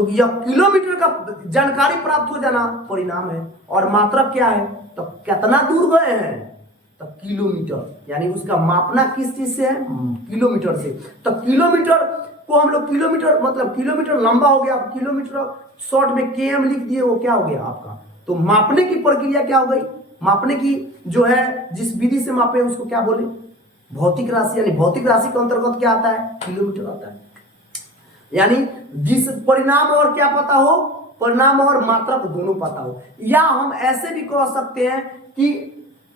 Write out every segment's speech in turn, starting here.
तो यह किलोमीटर का जानकारी प्राप्त हो जाना परिणाम है। और मात्रक क्या है, तो कितना दूर गए हैं, तो किलोमीटर, यानी उसका मापना किस चीज से है, किलोमीटर से। तो किलोमीटर को हम लोग किलोमीटर मतलब किलोमीटर लंबा हो गया, किलोमीटर शॉर्ट में केएम लिख दिए, वो क्या हो गया आपका। तो मापने की प्रक्रिया क्या हो गई, मापने की जो है जिस विधि से मापे उसको क्या बोले, भौतिक राशि। यानी भौतिक राशि के अंतर्गत क्या आता है, किलोमीटर आता है। यानी जिस परिणाम और क्या पता हो, परिणाम और मात्रक दोनों पता हो। या हम ऐसे भी कह सकते हैं कि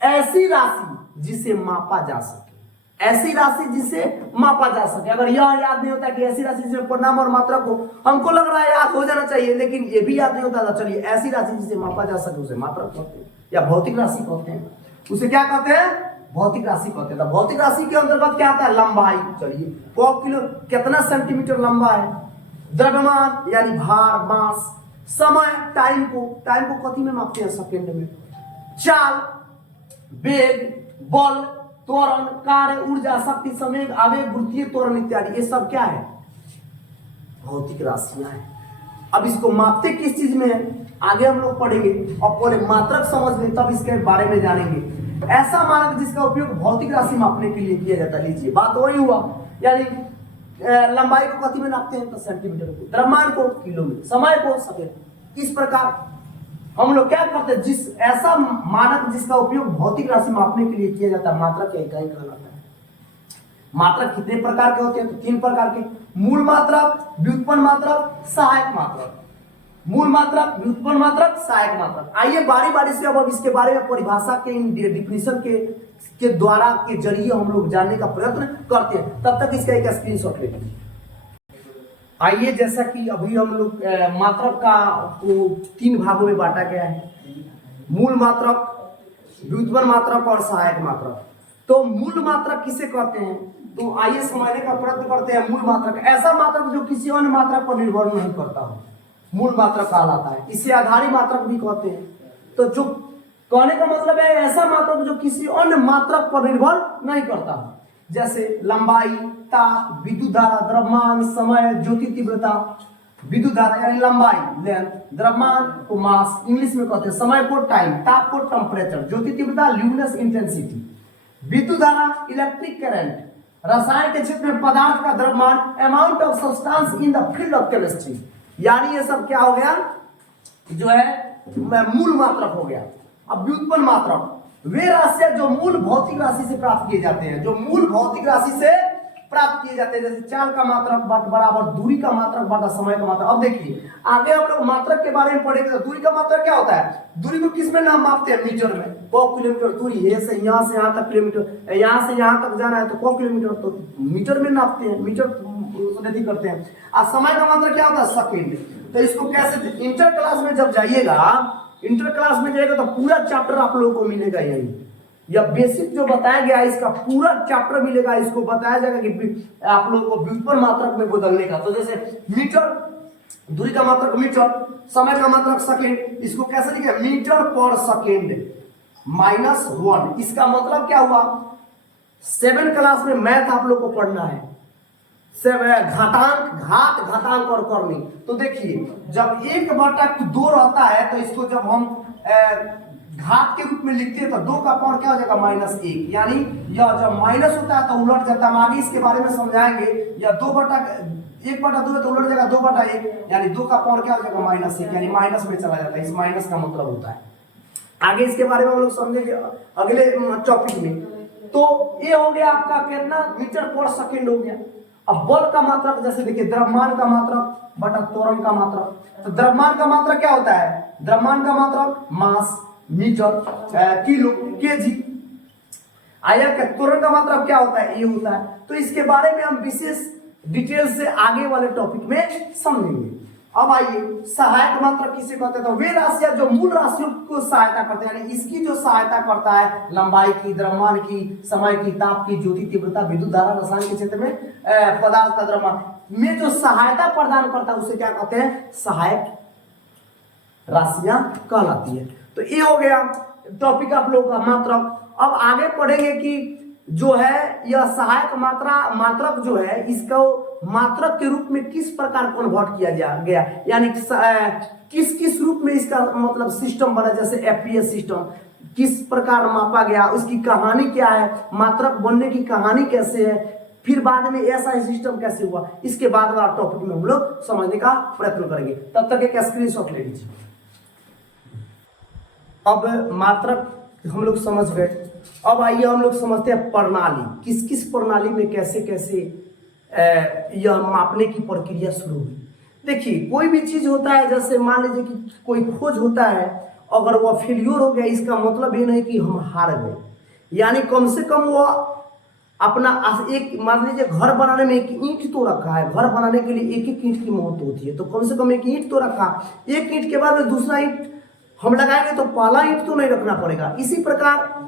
ऐसी राशि जिसे मापा जा सके, ऐसी राशि जिसे मापा जा सके। अगर यह याद नहीं होता कि ऐसी राशि जिसमें परिणाम और मात्रक हो, हमको लग रहा है याद हो जाना चाहिए, लेकिन ये भी याद नहीं होता था। चलिए, ऐसी राशि जिसे मापा जा सके उसे मात्रक कहते हैं, या भौतिक राशि कहते हैं। उसे क्या कहते हैं, भौतिक राशि कहते हैं। भौतिक राशि के अंतर्गत क्या आता है, लंबाई। चलिए, कितना सेंटीमीटर लंबा है, द्रव्यमान यानी भार, मास, समय, टाइम को कथी में मापते हैं, सेकंड में। चाल, वेग, बल, त्वरण, कार्य, ऊर्जा, शक्ति, संवेग, आवेग, गुरुत्वीय त्वरण इत्यादि, ये सब क्या है, भौतिक राशियां हैं। अब इसको मापते किस चीज में है, आगे हम लोग पढ़ेंगे। और पहले मात्रक समझ लें, तब इसके बारे में जानेंगे। ऐसा मानक जिसका उपयोग भौतिक राशि मापने के लिए किया जाता है। लीजिए, बात वही हुआ, यानी लंबाई को कथी में नापते हैं, तो सेंटीमीटर को, द्रव्यमान को किलो में, समय को सेकंड। इस प्रकार हम लोग क्या करते हैं, जिस ऐसा मानक जिसका उपयोग भौतिक राशि मापने के लिए किया जाता है, मात्रक का इकाई कहलाता है। मात्रक कितने प्रकार के होते हैं, तो 3 प्रकार के, मूल मात्रक, व्युत्पन्न मात्रक, सहायक मात्रक। मूल मात्रक, व्युत्पन्न मात्रक, सहायक मात्रक। आइए बारी बारी से अब इसके बारे में परिभाषा के डिफिनेशन के द्वारा के जरिए हम लोग जानने का प्रयत्न करते हैं। तब तक इसका एक स्क्रीनशॉट ले लीजिए। आइए, जैसा कि अभी हम लोग मात्रक का को 3 भागों में बांटा गया है, मूल मात्रक, व्युत्पन्न मात्रक और सहायक मात्रक। तो मूल मात्रक किसे कहते हैं, तो आइए समझने का प्रयत्न करते हैं। मूल मात्रक ऐसा मात्रक जो किसी अन्य मात्रक पर निर्भर नहीं करता हो, मूल मात्रक कहलाता है। इसे आधारी मात्रक भी कहते हैं। तो जो कहने का मतलब है, ऐसा मात्रक जो किसी अन्य मात्रक पर निर्भर नहीं करता, जैसे लंबाई, ताप, विद्युत धारा, द्रव्यमान, समय, ज्योति तीव्रता। विद्युत धारा यानी लंबाई, लेंथ, द्रव्यमान को मास इंग्लिश में कहते हैं, समय को टाइम, ताप को टेम्परेचर, ज्योति तीव्रता ल्यूमिनस इंटेंसिटी। विद्युत धारा इलेक्ट्रिक करंट, रसायन के क्षेत्र में पदार्थ का द्रव्यमान, amount of substance in the field of chemistry. यानी ये सब क्या हो गया, जो है मूल मात्रक हो गया। अब व्युत्पन्न मात्रक वे राशियां जो मूल भौतिक राशि से प्राप्त किए जाते हैं, जो मूल भौतिक राशि से प्राप्त किए जाते हैं, जैसे चाल का मात्रक बराबर दूरी का मात्रक बटा समय का मात्रक। अब देखिए, आगे हम लोग मात्रक के बारे में पढ़ेंगे। तो दूरी का मात्रक क्या होता है, दूरी को किस में नाम मापते हैं, मीटर में। 100 किलोमीटर दूरी है, से यहाँ से यहाँ तक किलोमीटर, यहाँ से यहाँ तक जाना है तो 100 किलोमीटर, तो मीटर में नापते हैं, मीटर नहीं करते हैं। और समय का मात्रक क्या होता है, सेकंड। तो इसको कैसे, इंटर क्लास में जब जाइएगा, इंटर क्लास में जाएगा तो पूरा चैप्टर आप लोगों को मिलेगा यही, या बेसिक जो बताया गया है इसका पूरा चैप्टर मिलेगा। इसको बताया जाएगा कि आप लोगों को व्युत्पन्न मात्रक में बदलने का। तो जैसे मीटर, दूरी का मात्रक मीटर, समय का मात्रक सेकंड, इसको कैसे लिखे, मीटर पर सेकंड -1। इसका मतलब क्या हुआ, 7 क्लास में मैथ आप लोग को पढ़ना है, घातांक, घातांक और करनी। तो देखिए, जब 1/2 रहता है तो इसको जब हम घात के रूप में लिखते हैं तो 2 का पावर क्या हो जाएगा, -1। यानी यह जब माइनस होता है तो उलट जाता है। हम आगे इसके बारे में समझाएंगे। या 1/2 है तो उलट जाएगा 2/1, यानी 2 का पावर क्या हो जाएगा, -1, यानी माइनस में चला जाता है। इस माइनस का मतलब होता है, आगे इसके बारे में हम लोग समझेंगे अगले टॉपिक में। तो ये हो गया आपका कितना, मीटर पर सेकंड हो गया। अब बल का मात्रक, जैसे देखिए, द्रव्यमान का मात्रक बटा त्वरण का मात्रक। तो द्रव्यमान का मात्रक क्या होता है, द्रव्यमान का मात्रक मास, मीटर, किलो, केजी। आया क्या, त्वरण का मात्रक क्या होता है, ये होता है। तो इसके बारे में हम विशेष डिटेल से आगे वाले टॉपिक में समझेंगे। अब आइए, सहायक मात्रक किसे कहते हैं, तो वे राशियां जो मूल राशियों को सहायता करते हैं, यानी इसकी जो सहायता करता है, लंबाई की, द्रव्यमान की, समय की, ताप की, ज्योति तीव्रता, विद्युत धारा, रसायन के क्षेत्र में पदार्थ का द्रव्यमान में जो सहायता प्रदान करता है उसे क्या कहते हैं, सहायक राशियां कहलाती है। तो ये हो गया टॉपिक आप लोगों का मात्रक। अब आगे पढ़ेंगे कि जो है यह सहायक मात्रक जो है इसको मात्रक के रूप में किस प्रकार कन्वर्ट किया गया, यानी किस किस रूप में इसका मतलब सिस्टम बना, जैसे एफपीएस सिस्टम किस प्रकार मापा गया, उसकी कहानी क्या है, मात्रक बनने की कहानी कैसे है, फिर बाद में एसआई सिस्टम कैसे हुआ, इसके बाद वाला टॉपिक में हम लोग समझने का प्रयत्न करेंगे। तब तक एक स्क्रीनशॉट ले लीजिए। अब मात्रक हम लोग समझ गए, अब आइए हम लोग समझते हैं प्रणाली, किस किस प्रणाली में कैसे कैसे यह मापने की प्रक्रिया शुरू हुई। देखिए कोई भी चीज होता है, जैसे मान लीजिए कि कोई खोज होता है, अगर वह फेल्योर हो गया इसका मतलब ये नहीं कि हम हार गए, यानी कम से कम वो अपना एक मान लीजिए घर बनाने में एक ईंट तो रखा है, घर बनाने के लिए एक एक ईंट की मौत होती है, तो कम से कम एक ईंट तो रखा, एक ईंट के बाद में दूसरा ईंट हम लगाएंगे तो पहला ईंट तो नहीं रखना पड़ेगा। इसी प्रकार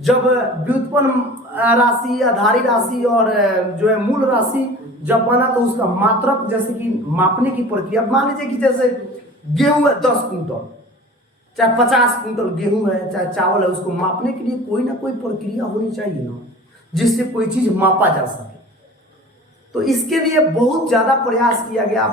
जब व्युत्पन्न राशि, आधारी राशि और जो है मूल राशि जब बना तो उसका मात्रक जैसे कि मापने की प्रक्रिया, मान लीजिए कि जैसे गेहूं है 10 कुंटल, चाहे 50 कुंटल गेहूं है, चाहे चावल है, उसको मापने के लिए कोई ना कोई प्रक्रिया होनी चाहिए ना, जिससे कोई चीज मापा जा सके। तो इसके लिए बहुत ज्यादा प्रयास किया गया,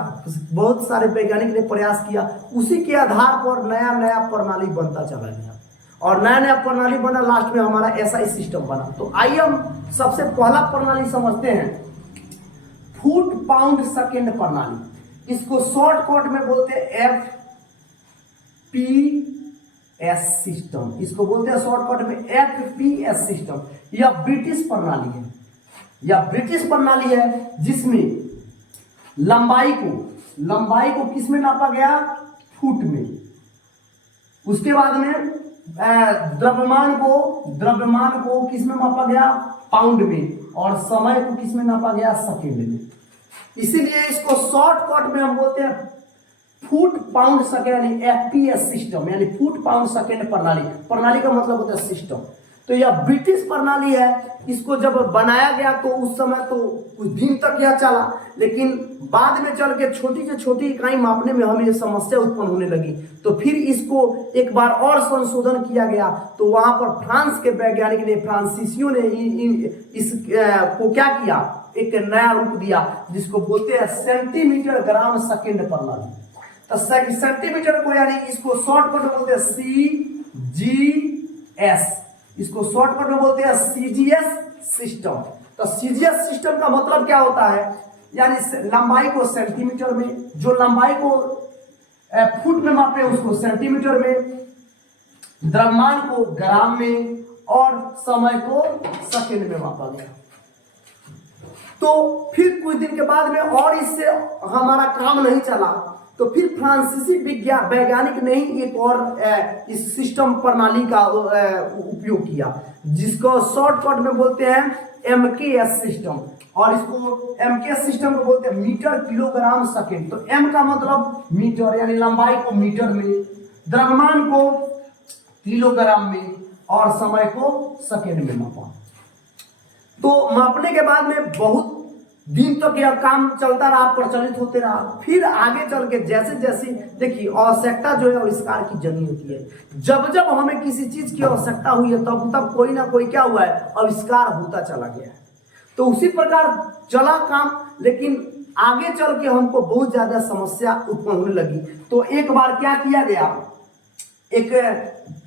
बहुत सारे वैज्ञानिक ने प्रयास किया, उसी के आधार पर नया नया प्रणाली बनता चला गया और नया नया प्रणाली बना, लास्ट में हमारा एसआई सिस्टम बना। तो आइए हम सबसे पहला प्रणाली समझते हैं, फुट पाउंड सेकेंड प्रणाली। इसको शॉर्टकट में बोलते हैं एफपीएस सिस्टम, इसको बोलते हैं शॉर्टकट में एफपीएस सिस्टम। यह ब्रिटिश प्रणाली है, यह ब्रिटिश प्रणाली है जिसमें लंबाई को किस में नापा गया, फुट में। उसके बाद में द्रव्यमान को किस में मापा गया, पाउंड में, और समय को किस में नापा गया, सेकेंड में। इसीलिए इसको शॉर्टकट में हम बोलते हैं फुट पाउंड सेकेंड, यानी एफपीएस सिस्टम, यानी फुट पाउंड सेकेंड प्रणाली। प्रणाली का मतलब होता है सिस्टम। तो यह ब्रिटिश प्रणाली है, इसको जब बनाया गया तो उस समय तो कुछ दिन तक यह चला, लेकिन बाद में चल के छोटी से छोटी इकाई मापने में हमें ये समस्या उत्पन्न होने लगी। तो फिर इसको एक बार और संशोधन किया गया, तो वहां पर फ्रांस के वैज्ञानिक ने, फ्रांसीसियों ने इसको क्या किया, एक नया रूप दिया जिसको बोलते हैं सेंटीमीटर ग्राम सेकेंड प्रणाली। तो सेंटीमीटर को यानी इसको शॉर्टकट में बोलते हैं सीजीएस, इसको शॉर्टकट में बोलते हैं सीजीएस सिस्टम। तो सीजीएस सिस्टम का मतलब क्या होता है, यानी लंबाई को सेंटीमीटर में, जो लंबाई को फुट में मापे उसको सेंटीमीटर में, द्रव्यमान को ग्राम में, और समय को सेकंड में मापा गया। तो फिर कुछ दिन के बाद में और इससे हमारा काम नहीं चला, तो फिर फ्रांसीसी वैज्ञानिक ने ही एक और इस सिस्टम प्रणाली का उपयोग किया, जिसको शॉर्टकट में बोलते हैं एमकेएस सिस्टम, और इसको एमकेएस सिस्टम को बोलते हैं मीटर किलोग्राम सेकेंड। तो एम का मतलब मीटर, यानी लंबाई को मीटर में, द्रव्यमान को किलोग्राम में, और समय को सेकेंड में मापा। तो मापने के बाद में बहुत दिन तक यह काम चलता रहा, प्रचलित होते रहा। फिर आगे चल के जैसे जैसे देखिए आवश्यकता जो है आविष्कार की जनी होती है। जब जब हमें किसी चीज की आवश्यकता हुई है तब तब कोई ना कोई क्या हुआ है, आविष्कार होता चला गया है। तो उसी प्रकार चला काम, लेकिन आगे चल के हमको बहुत ज्यादा समस्या उत्पन्न होने लगी। तो एक बार क्या किया गया, एक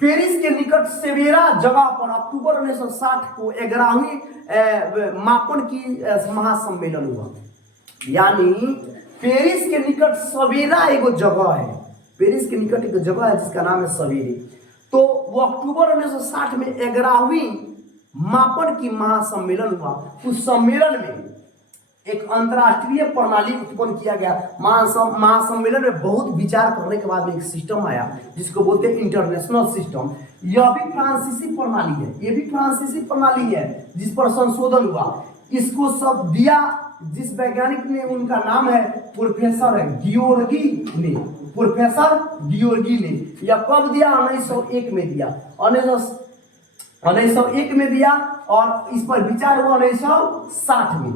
पेरिस के निकट सेवेरा जगह पर अक्टूबर 1960 को 11वीं मापन की महासम्मेलन हुआ। यानी पेरिस के निकट सवेरा एक जगह है, पेरिस के निकट एक जगह है जिसका नाम है सवेरे। तो वो अक्टूबर 1960 में 11वीं मापन की महासम्मेलन हुआ। उस सम्मेलन में एक अंतरराष्ट्रीय प्रणाली उत्पन्न किया गया। महासम्मेलन में बहुत विचार करने के बाद में एक सिस्टम आया जिसको बोलते हैं इंटरनेशनल सिस्टम। यह भी फ्रांसीसी प्रणाली है, ये भी फ्रांसीसी प्रणाली है जिस पर संशोधन हुआ। इसको सब दिया जिस वैज्ञानिक ने, उनका नाम है प्रोफेसर गियोर्गी ने, प्रोफेसर गियोर्गी ने। यह कब दिया, 1901 में दिया, 1901 में दिया, और इस पर विचार हुआ 1960 में।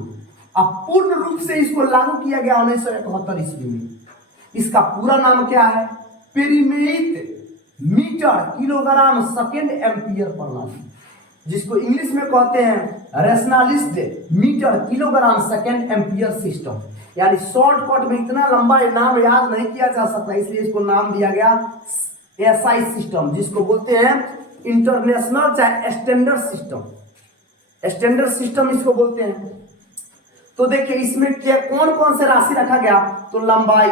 अब पूर्ण रूप से इसको लागू किया गया 1971 ईस्वी में। इसका पूरा नाम क्या है, पेरीमेट मीटर किलोग्राम सेकेंड एम्पियर प्रणाली, जिसको इंग्लिश में कहते हैं rationalised metre kilogram second ampere system. यानी शॉर्टकट में इतना लंबा नाम याद नहीं किया जा सकता, इसलिए इसको नाम दिया गया एसआई सिस्टम, जिसको बोलते हैं इंटरनेशनल चाहे स्टैंडर्ड सिस्टम। स्टैंडर्ड सिस्टम इसको बोलते हैं। तो देखिए इसमें क्या कौन कौन से राशि रखा गया, तो लंबाई,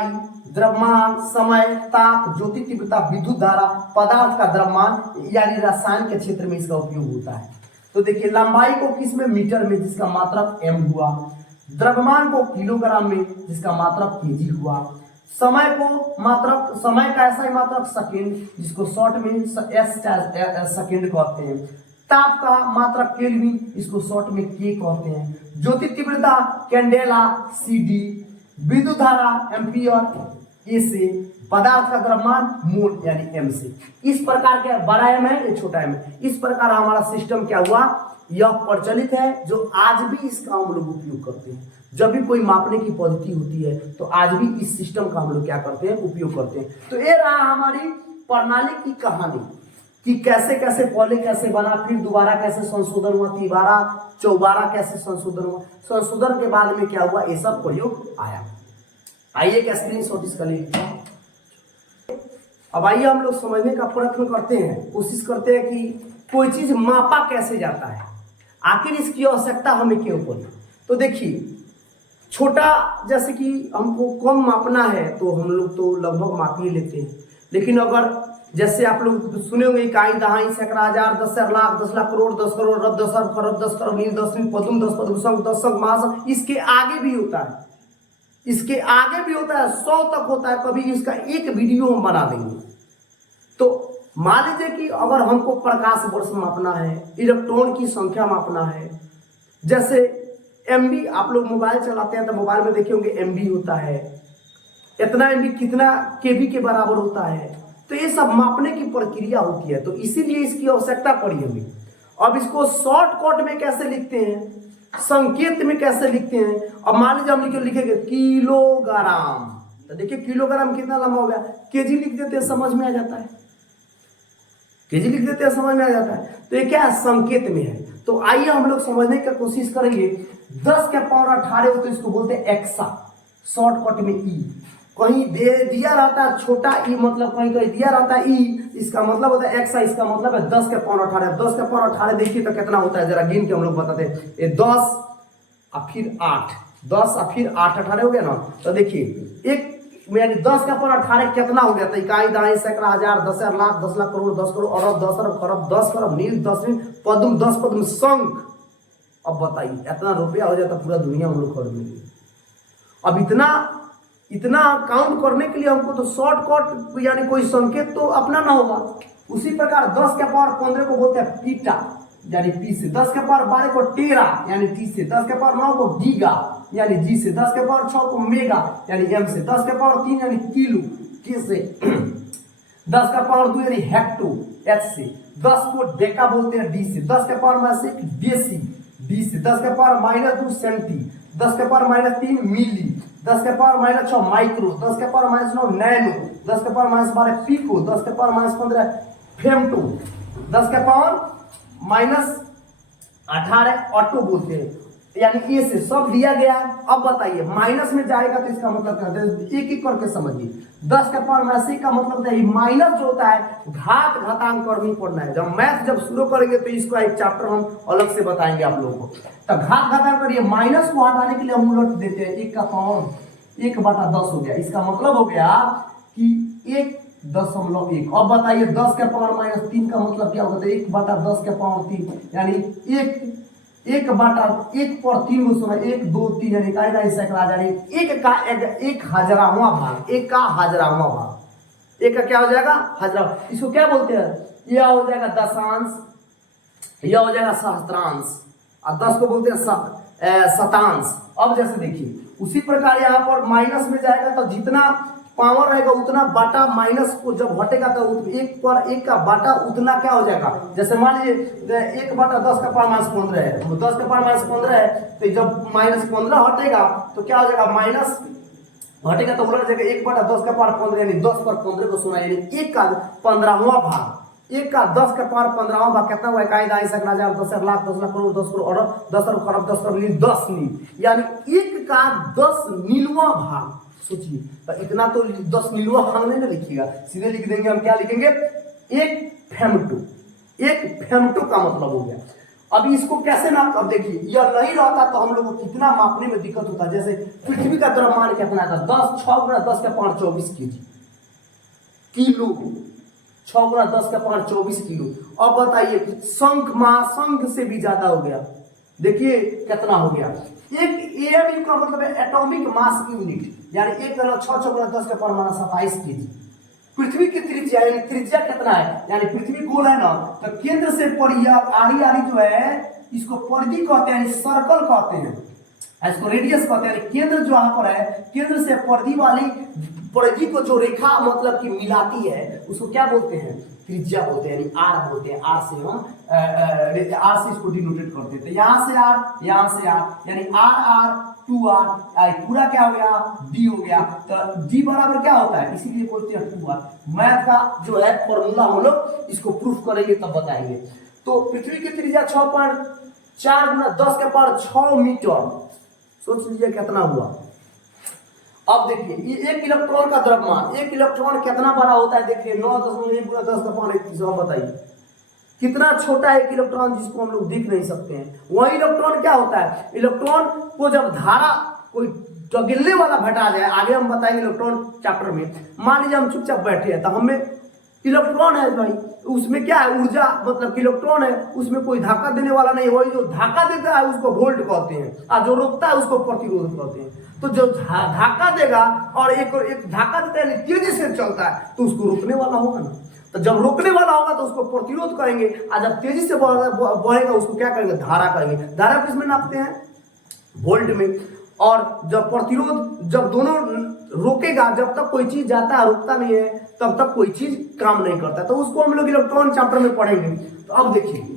द्रव्यमान, समय, ताप, ज्योति तीव्रता, विद्युत धारा, पदार्थ का द्रव्यमान यानी रसायन के क्षेत्र में इसका उपयोग होता है। तो देखिए लंबाई को किस में, मीटर में, जिसका मात्रक एम हुआ। द्रव्यमान को किलोग्राम में, जिसका मात्रक केजी हुआ। समय को मात्रक, समय का ऐसा ही मात्रक सेकेंड, जिसको शॉर्ट में एस सेकेंड कहते हैं। ताप का मात्रक केल्विन, इसको शॉर्ट में के कहते हैं। ज्योति तीव्रता कैंडेला सीडी, विद्युत धारा एम्पियर ए से, पदार्थ का द्रव्यमान मोल यानी एम से। इस प्रकार के बड़ा एम है, ये छोटा एम है। इस प्रकार हमारा सिस्टम क्या हुआ, यह प्रचलित है, जो आज भी इसका हम लोग उपयोग करते हैं। जब भी कोई मापने की पद्धति होती है तो आज भी इस सिस्टम का हम लोग क्या करते हैं, उपयोग करते हैं। तो ये रहा हमारी प्रणाली की कहानी कि कैसे कैसे पहले कैसे बना, फिर दोबारा कैसे संशोधन हुआ, तिबारा चौबारा कैसे संशोधन हुआ, संशोधन के बाद में क्या हुआ, ये सब प्रयोग आया। आइए एक स्क्रीनशॉट इसका ले। अब आइए हम लोग समझने का प्रयत्न करते हैं, कोशिश करते हैं कि कोई चीज मापा कैसे जाता है, आखिर इसकी आवश्यकता हमें क्यों पड़ी। तो देखिए छोटा, जैसे कि हमको कम मापना है तो हम लोग तो लगभग माप ही लेते हैं, लेकिन अगर जैसे आप लोग सुने होंगे इकाई, दहाई, सैकड़ा, हजार, 10,000, लाख, 10 लाख, करोड़, 10 करोड़, रब, 10 अरब, खरब, 10 खरब, नील, 10 नील, पदुम, 10 पदुम, संख, 10 संख, महासंख, इसके आगे भी होता है, इसके आगे भी होता है, 100 तक होता है। कभी इसका एक वीडियो हम बना देंगे। तो मान लीजिए कि अगर हमको प्रकाश वर्ष मापना है, इलेक्ट्रॉन की संख्या मापना है, जैसे एमबी, आप लोग मोबाइल चलाते हैं तो मोबाइल में देखे होंगे एमबी होता है, इतना एमबी कितना केबी के बराबर होता है। तो ये सब मापने की प्रक्रिया होती है, तो इसीलिए इसकी आवश्यकता पड़ी हमें। अब इसको शॉर्टकट में कैसे लिखते हैं, संकेत में कैसे लिखते हैं। अब मान लीजिए हम लिखेंगे किलोग्राम, तो देखिए किलोग्राम कितना लंबा हो गया, केजी लिख देते हैं, समझ में आ जाता है, केजी लिख देते हैं, समझ में आ जाता है। तो ये क्या है, संकेत में है। तो आइए हम लोग समझने की कोशिश करेंगे। 10 के पावर 18 हो तो इसको बोलते हैं एक्सा, शॉर्टकट में ई। कहीं दे दिया रहता है छोटा ई, मतलब कहीं कहीं दिया रहता है ई, इसका मतलब होता है एक्सा, इसका मतलब है 10 के पावर 18। 10 के पावर 18 देखिए तो कितना होता है, जरा गिन के हम लोग बताते हैं। ये 10 और फिर 8, 10 और फिर 8, 18 हो गया ना। तो देखिए एक यानी 10 का पावर 18 कितना हो गया, तो इकाई, दहाई, सैकड़ा, हजार, 10,000, लाख, 10 लाख, करोड़, 10 करोड़, अरब, 10 अरब, खरब, 10 खरब, नील, 10 नील, पदुम, 10 पदुम, संख। अब बताइए इतना रुपया हो जाता पूरा दुनिया हम लोग खरीद लेंगे। अब इतना काउंट करने के लिए हमको तो शॉर्टकट यानी कोई संकेत तो अपनाना होगा। उसी प्रकार 10 के पावर 15 को बोलते हैं पीटा यानी पी से, 10 के पावर 12 को टेरा यानी टी से, 10 के पावर 9 को गीगा यानी जी से, 10 के पावर 6 को मेगा यानी एम से, 10 के पावर 3 यानी किलो के से, 10 का पावर 2 यानी हेक्टो एच से, 10 को डेका बोलते हैं डी से, 10 के पावर -1 डेसी डी से, 10 के पावर -2 सेंटी, 10 के पावर -3 मिली, 10 के पावर -6 माइक्रो, 10 के पावर -9 नैनो, 10 के पावर -12 पिको, 10 के पावर -15 फेमटो, 10 के पावर -18 ऑटो बोलते हैं, यानी ए से सब दिया गया है। अब बताइए माइनस में जाएगा तो इसका मतलब क्या होता है, एक एक करके समझिए। 10 के पावर -1 का मतलब होता है माइनस जो होता है घात घातांक करनी पड़ना है। जब मैथ जब शुरू करेंगे तो इसको एक चैप्टर हम अलग से बताएंगे आप लोगों को। तो घात घातांक करिए, माइनस को हटाने के लिए हम उलट देते हैं, 1 का पावर 1/10 हो गया। इसका मतलब हो गया कि 1.1। अब बताइए 10 के पावर -3 का मतलब क्या होगा, तो 1/10 के पावर 3 यानी 1/1 पर 3 को समय 1 2 3 यानी इकाई सैकड़ा यानी 1 का 1/1000वां भाग, 1 का 1000वां भाग, 1 का क्या हो जाएगा 1000। इसको क्या बोलते हैं, यह हो जाएगा दशांश, यह हो जाएगा सहस्त्रांश, और 10 को बोलते हैं शतांश। अब जैसे देखिए उसी प्रकार यहाँ पर माइनस में जाएगा तो जितना पावर रहेगा उतना बाटा, माइनस को जब हटेगा तो 1 पर 1 का बाटा उतना क्या हो जाएगा। जैसे मान लीजिए 1/10 का पावर -15 है, तो 10 का पावर -15 है, तो जब -15 हटेगा तो क्या हो जाएगा, माइनस हटेगा तो उलट जाएगा 1/10 का पावर 15 यानी 10 पर 15 को सुना यानी 1 का 15वां भाग। 1 का 10 का पावर 15वां भाग कितना हुआ? 1,10,000 10 लाख 10 लाख करोड़ 10 करोड़ अरब 10 अरब खरब 10 करोड़ 10 नील, यानी 1 का 10 नीलवां भाग। सोचिए, तो इतना तो 10 नीलवां भाग नहीं ना लिखिएगा, सीधे लिख देंगे हम। क्या लिखेंगे? 1 फेमटो। 1 फेमटो का मतलब हो गया। अभी इसको कैसे नाप? अब देखिए, यह नहीं रहता तो हम लोग को कितना मापने में दिक्कत होता। जैसे पृथ्वी का द्रव्यमान कितना था? 10 6 गुणा 10 का पावर 24 केजी किलो, 6 गुणा 10 का पावर 24 किलो। अब बताइए, शंख महाशंख से भी ज्यादा हो गया। देखिए कितना हो गया। एक एएमयू का मतलब है एटॉमिक मास यूनिट, यानी 1 गुणा 10 का पावर 27 केजी। पृथ्वी की त्रिज्या, यानी त्रिज्या कितना है? यानी पृथ्वी गोल है ना, तो केंद्र से आड़ी आड़ी जो है इसको परिधि कहते हैं, सर्कल कहते हैं, इसको रेडियस कहते हैं। केंद्र जो यहाँ पर है, केंद्र से परिधि को जो रेखा मतलब कि मिलाती है उसको क्या बोलते हैं? त्रिज्या बोलते हैं, यानी आर बोलते हैं। आर से हम आर से इसको डिनोटेट करते हैं। तो यहाँ से आर, यहाँ से आर, यानी आर आर 2r, पूरा क्या हो गया? d हो गया। तो d बराबर क्या होता है? इसीलिए बोलते हैं 2r। मैथ का जो है फॉर्मूला हम लोग इसको प्रूफ करेंगे तब बताएंगे। तो पृथ्वी की त्रिज्या 6.4 गुना 10 के पावर 6 मीटर। सोच लीजिए कितना हुआ। अब देखिए, ये 1 इलेक्ट्रॉन का द्रव्यमान, 1 इलेक्ट्रॉन कितना बड़ा होता है? देखिए 9.1 गुना 10 का पावर 31। बताइए कितना छोटा है 1 इलेक्ट्रॉन, जिसको हम लोग देख नहीं सकते हैं। वही इलेक्ट्रॉन क्या होता है? इलेक्ट्रॉन को जब धारा कोई गिरने वाला घटा जाए, आगे हम बताएंगे इलेक्ट्रॉन चैप्टर में। मान लीजिए हम चुपचाप बैठे हैं, तो हमें इलेक्ट्रॉन है भाई, उसमें क्या है? ऊर्जा, मतलब इलेक्ट्रॉन है, उसमें कोई धक्का देने वाला नहीं। वही जो धक्का देता है उसको वोल्ट कहते हैं, और जो रोकता है उसको प्रतिरोध कहते हैं। तो जो धक्का देगा और एक धक्का देता है तेजी से चलता है तो उसको रोकने वाला होगा ना। तो जब रोकने वाला होगा तो उसको प्रतिरोध करेंगे, और जब तेजी से बढ़ेगा उसको क्या करेंगे? धारा करेंगे। धारा किसमें नापते हैं? वोल्ट में। और जब प्रतिरोध, जब दोनों रोकेगा, जब तक कोई चीज जाता है रोकता नहीं है, तब तक कोई चीज काम नहीं करता। तो उसको हम लोग इलेक्ट्रॉन चैप्टर में पढ़ेंगे। तो अब देखिए,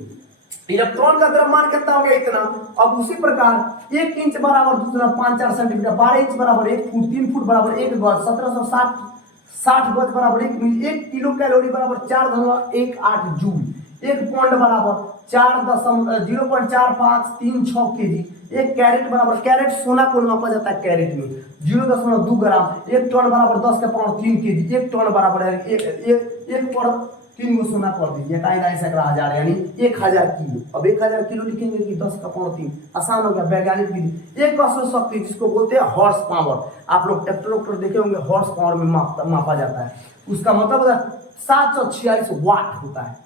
इलेक्ट्रॉन का द्रव्यमान कितना हो गया? इतना। अब उसी प्रकार 1 इंच बराबर दूसरा 5-4 सेंटीमीटर, 12 इंच बराबर 1 फुट, 3 फुट बराबर 1 गज, 1760 गज बराबर 1 मील, 1 किलो कैलोरी बराबर 4.18 जूल, 1 पौंड बराबर 0.4536 केजी, 1 कैरेट बराबर, कैरेट सोना को नापा जाता है कैरेट में, 0.2 ग्राम, 1 टन बराबर 10 का पावर 3 केजी, 1 टन बराबर है 1 पर 3 को सोना कर दीजिए, 2,500 यानी 1000 किलो। अब 1000 किलो लिखेंगे कि 10 का पावर 3, आसान हो गया। वैज्ञानिक विधि। एक अश्व शक्ति, जिसको बोलते हैं हॉर्स पावर, आप लोग ट्रैक्टर देखे होंगे, हॉर्स पावर में मापा जाता है। उसका मतलब 746 वाट होता है।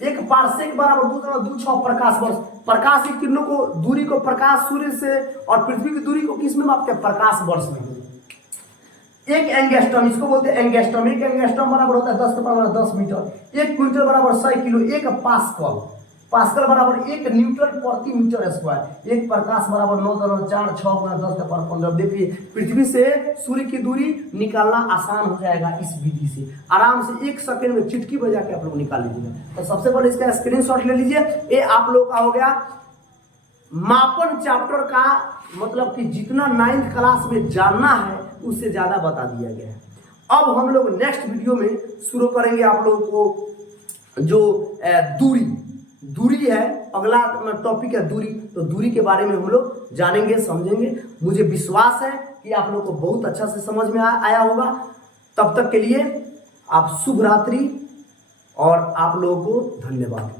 1 पारसेक बराबर 2.26 प्रकाश वर्ष। प्रकाश की किरणों को, दूरी को, प्रकाश सूर्य से और पृथ्वी की दूरी को किस में मापते हैं? प्रकाश वर्ष में। 1 एंगस्ट्रॉम, इसको बोलते हैं एंगस्ट्रॉम। 1 एंगस्ट्रॉम बराबर होता है 10 के पावर 10 मीटर। 1 क्विंटल बराबर 100 किलो। 1 पास्कल, पास्कल बराबर 1 न्यूटन प्रति मीटर स्क्वायर। 1 प्रकाश बराबर 9.46 गुना 10 के पावर 15। देखिए, पृथ्वी से सूर्य की दूरी निकालना आसान हो जाएगा इस विधि से। आराम से 1 सेकंड में चिटकी बजा के आप लोग निकाल लीजिएगा। तो सबसे पहले इसका स्क्रीनशॉट ले लीजिए। ये आप लोग का हो गया मापन चैप्टर का, मतलब कि जितना 9th क्लास में जानना है उससे ज्यादा बता दिया गया है। अब हम लोग नेक्स्ट वीडियो में शुरू करेंगे आप लोगों को जो दूरी है, अगला टॉपिक है दूरी। तो दूरी के बारे में हम लोग जानेंगे, समझेंगे। मुझे विश्वास है कि आप लोगों को बहुत अच्छा से समझ में आया होगा। तब तक के लिए आप शुभ रात्रि और आप लोगों को धन्यवाद।